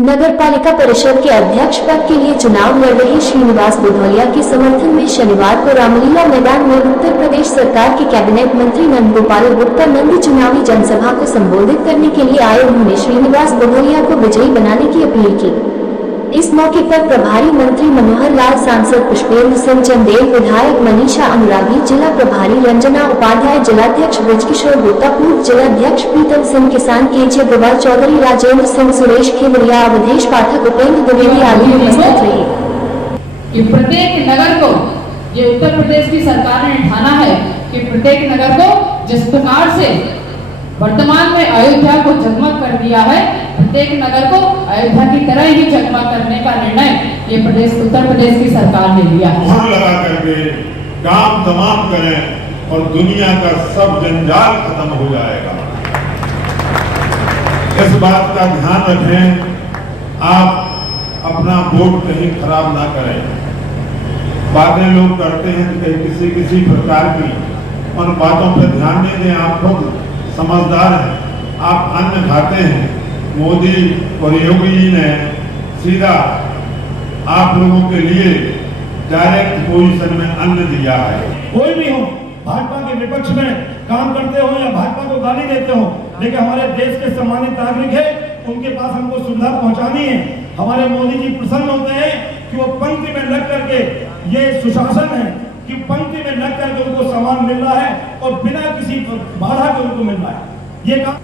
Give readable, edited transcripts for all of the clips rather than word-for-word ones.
नगर पालिका परिषद के अध्यक्ष पद के लिए चुनाव लड़ रहे श्रीनिवास बुधौलिया के समर्थन में शनिवार को रामलीला मैदान में उत्तर प्रदेश सरकार के कैबिनेट मंत्री नंदगोपाल गुप्ता नंदी चुनावी जनसभा को संबोधित करने के लिए आए। उन्होंने श्रीनिवास बुधौलिया को विजयी बनाने की अपील की। इस मौके पर प्रभारी मंत्री मनोहर लाल, सांसद पुष्पेंद्र सिंह चंदेल, विधायक मनीषा अनुरागी, जिला प्रभारी रंजना उपाध्याय, जिलाध्यक्ष ब्रजकिशोर गुप्ता, पूर्व जिलाध्यक्ष प्रीतम सिंह, किसान केजे अग्रवाल, चौधरी राजेंद्र सिंह, सुरेश खेवरिया, अवधेश पाठक, उपेंद्र द्विवेदी आदि उपस्थित रहे। प्रत्येक नगर को ये उत्तर प्रदेश की सरकार ने ठाना है कि प्रत्येक नगर को जिस प्रकार से वर्तमान में अयोध्या को जगमग कर दिया है, प्रत्येक नगर को अयोध्या की तरह ही जगमग करने का निर्णय ये उत्तर प्रदेश की सरकार ने लिया है। वहां लगा करके काम तमाम करें और दुनिया का सब जंजाल खत्म हो जाएगा। इस बात का ध्यान रखें, आप अपना वोट कहीं खराब ना करें। बातें लोग करते हैं कि किसी प्रकार की, उन बातों पर ध्यान नहीं दें। आप खुद समझदार हैं, आप अन्न खाते हैं। मोदी और योगी जी ने सीधा आप लोगों के लिए डायरेक्ट पोजीशन में अन्न दिया है। कोई भी हो, भाजपा के विपक्ष में काम करते हो या भाजपा को गाली देते हो, लेकिन हमारे देश के सम्मानित नागरिक है, उनके पास हमको सुविधा पहुंचानी है। हमारे मोदी जी प्रसन्न होते हैं कि वो पंक्ति में लग करके, ये सुशासन है कि पंक्ति में लग करके उनको सामान मिल रहा है और बिना किसी बाधा के उनको मिल रहा है।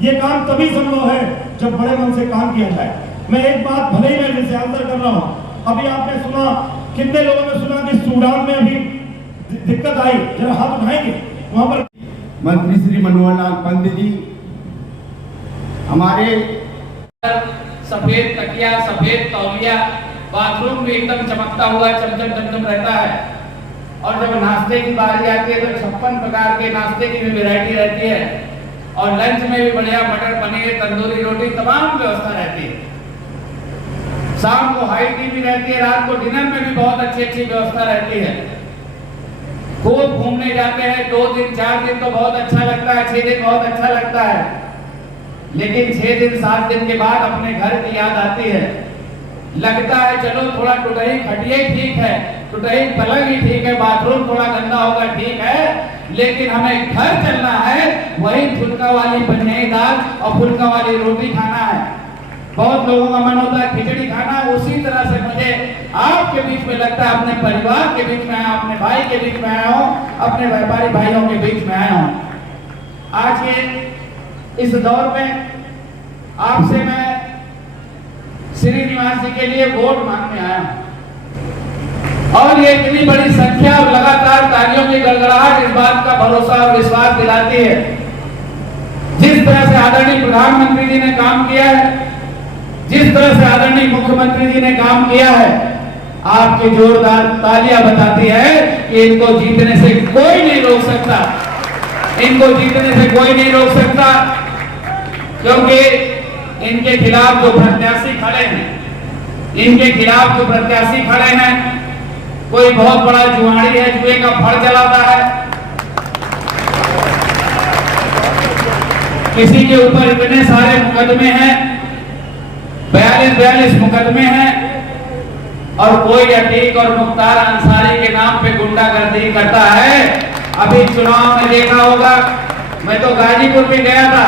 ये काम तभी संभव है जब बड़े मन से काम किया जाए। मैं एक बात भले ही मैं विषयांतर कर रहा हूँ, अभी आपने सुना, कितने लोगों ने सुना कि सूडान में अभी दिक्कत आई, जरा हाथ उठाएंगे। वहां पर मंत्री श्री मनोहर लाल पंत जी हमारे सफेद तकिया, सफेद तौलिया, बाथरूम भी एकदम चमकता हुआ चमचम रहता है। और जब नाश्ते की बारी आती है तो 56 प्रकार के नाश्ते की भी वैरायटी रहती है और लंच में भी बढ़िया मटर पनीर, तंदूरी रोटी, तमाम व्यवस्था रहती है। शाम को हाई टी भी रहती है, रात को डिनर में भी बहुत अच्छी व्यवस्था रहती है। खूब घूमने जाते हैं, 2 दिन 4 दिन तो बहुत अच्छा लगता है, 6 दिन बहुत अच्छा लगता है, लेकिन 6 दिन 7 दिन के बाद अपने घर की याद आती है। लगता है चलो थोड़ा टूटही खटिया ठीक है, टूटही पलंग ही ठीक है, बाथरूम थोड़ा गंदा होगा ठीक है, लेकिन हमें घर चलना है, वही फुल्का वाली बनियाई दाल और फुल्का वाली रोटी खाना है। बहुत लोगों का मन होता है खिचड़ी खाना, उसी तरह से मुझे आपके बीच में लगता है, अपने परिवार के बीच में आया, अपने भाई के बीच में आया हूँ, अपने व्यापारी भाइयों के बीच में आया हूँ। आज ये इस दौर में आपसे मैं श्रीनिवास जी के लिए वोट मांगने आया हूं और ये इतनी बड़ी संख्या और लगातार तालियों की गड़गड़ाहट इस बात का भरोसा और विश्वास दिलाती है। जिस तरह से आदरणीय प्रधानमंत्री जी ने काम किया है, जिस तरह से आदरणीय मुख्यमंत्री जी ने काम किया है, आपकी जोरदार तालियां बताती है कि इनको जीतने से कोई नहीं रोक सकता, इनको जीतने से कोई नहीं रोक सकता, क्योंकि इनके खिलाफ जो प्रत्याशी खड़े हैं, इनके खिलाफ जो प्रत्याशी खड़े हैं, कोई बहुत बड़ा जुआड़ी है, जुए का फड़ चलाता है, किसी के ऊपर इतने सारे मुकदमे हैं, 42 मुकदमे हैं, और कोई अतीक और मुख्तार अंसारी के नाम पे गुंडागर्दी करता है। अभी चुनाव में देखा होगा, मैं तो गाजीपुर में गया था,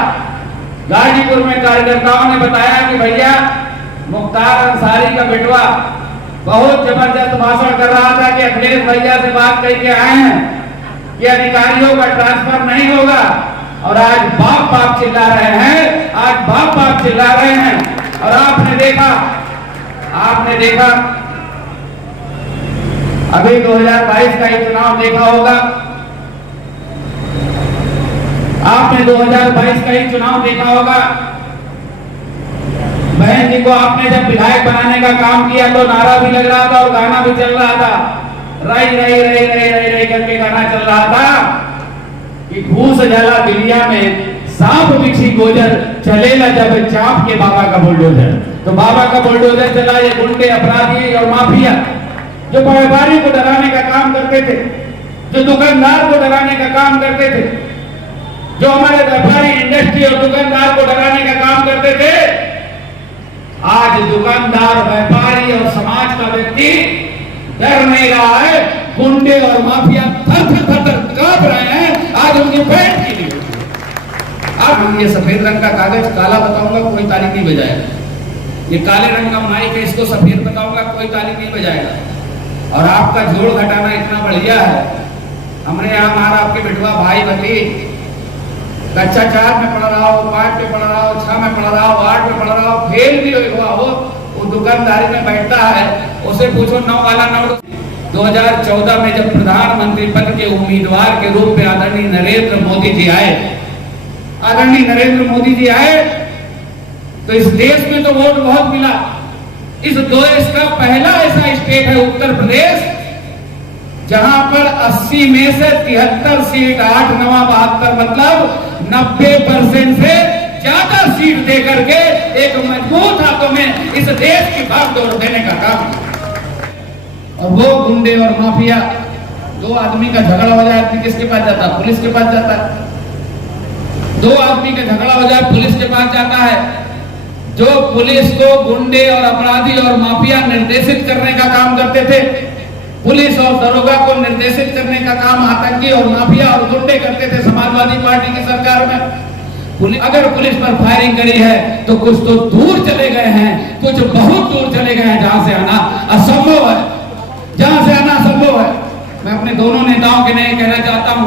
गाजीपुर में कार्यकर्ताओं ने बताया कि भैया मुख्तार अंसारी का बेटवा बहुत जबरदस्त भाषण कर रहा था कि अखिलेश भैया से बात करके आए हैं कि अधिकारियों का ट्रांसफर नहीं होगा, और आज बाप बाप चिल्ला रहे हैं, आज बाप बाप चिल्ला रहे हैं। और आपने देखा अभी 2022 का ही चुनाव देखा होगा, आपने 2022 का ही चुनाव देखा होगा। बहन जी को आपने जब विधायक बनाने का काम किया तो नारा भी लग रहा था और गाना भी चल रहा था, रई रई रई रई रई रई करके गाना चल रहा था कि घूस जला दिलिया में सांप बिछी गोजर, चलेला जब चाप के बाबा का बुलडोजर। तो बाबा का बुलडोजर चला ये गुंडे, अपराधी और माफिया जो व्यापारी को डराने का काम करते थे, जो दुकानदार को डराने का काम करते थे, जो हमारे व्यापारी, इंडस्ट्री और दुकानदार को डराने का काम करते थे, आज दुकानदार, व्यापारी और समाज का व्यक्ति डर नहीं रहा है। गुंडे और माफिया थर थर कांप रहे हैं आज उनकी पेट के लिए। अब ये सफेद रंग का कागज काला बताऊंगा, कोई ताली नहीं बजाएगा। ये काले रंग का माइक है, इसको सफेद बताऊंगा, कोई ताली नहीं बजाएगा। और आपका जोड़ घटाना इतना बढ़िया है। हमने यहाँ मारा आपके बिटवा भाई भतीज, कक्षा 4 में पढ़ रहा हो, 5 में पढ़ रहा हो, 6 में पढ़ रहा हो, 8 में पढ़ रहा हो, फेल भी हुआ हो, वो दुकानदारी में बैठता है, उसे पूछो 9 वाला नोट। 2014 में जब प्रधानमंत्री पद के उम्मीदवार के रूप में आदरणीय नरेंद्र मोदी जी आए, तो इस देश में तो वोट बहुत मिला। इस देश का पहला ऐसा स्टेट है उत्तर प्रदेश, जहां पर 80 में से 73 सीट, 8 9 72 मतलब 90% से ज्यादा सीट दे करके एक मजबूत हाथों में इस देश की भागदौड़ देने का काम। और वो गुंडे और माफिया, 2 आदमी का झगड़ा हो जाए तो किसके पास जाता है? पुलिस के पास जाता है। 2 आदमी का झगड़ा हो जाए पुलिस के पास जाता है। जो पुलिस को गुंडे और अपराधी और माफिया निर्देशित करने का काम करते थे, पुलिस और दरोगा को निर्देशित करने का काम आतंकी और माफिया और गुंडे करते थे समाजवादी पार्टी की सरकार में। अगर पुलिस पर फायरिंग करी है तो कुछ तो दूर चले गए हैं, कुछ बहुत दूर चले गए हैं जहां से आना असंभव है, जहां से आना असंभव है। मैं अपने दोनों नेताओं के लिए कहना चाहता हूं,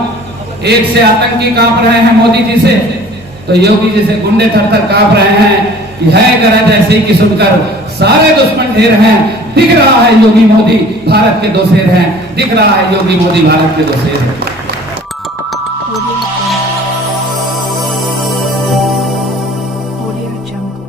एक से आतंकी कांप रहे हैं मोदी जी से, तो योगी जी से गुंडे थर कांप रहे हैं कि है गरज ऐसी की सुनकर सारे दुश्मन ढेर हैं। दिख रहा है योगी मोदी भारत के 2 शेर हैं, दिख रहा है योगी मोदी भारत के 2 शेर हैं। Audio Jungle.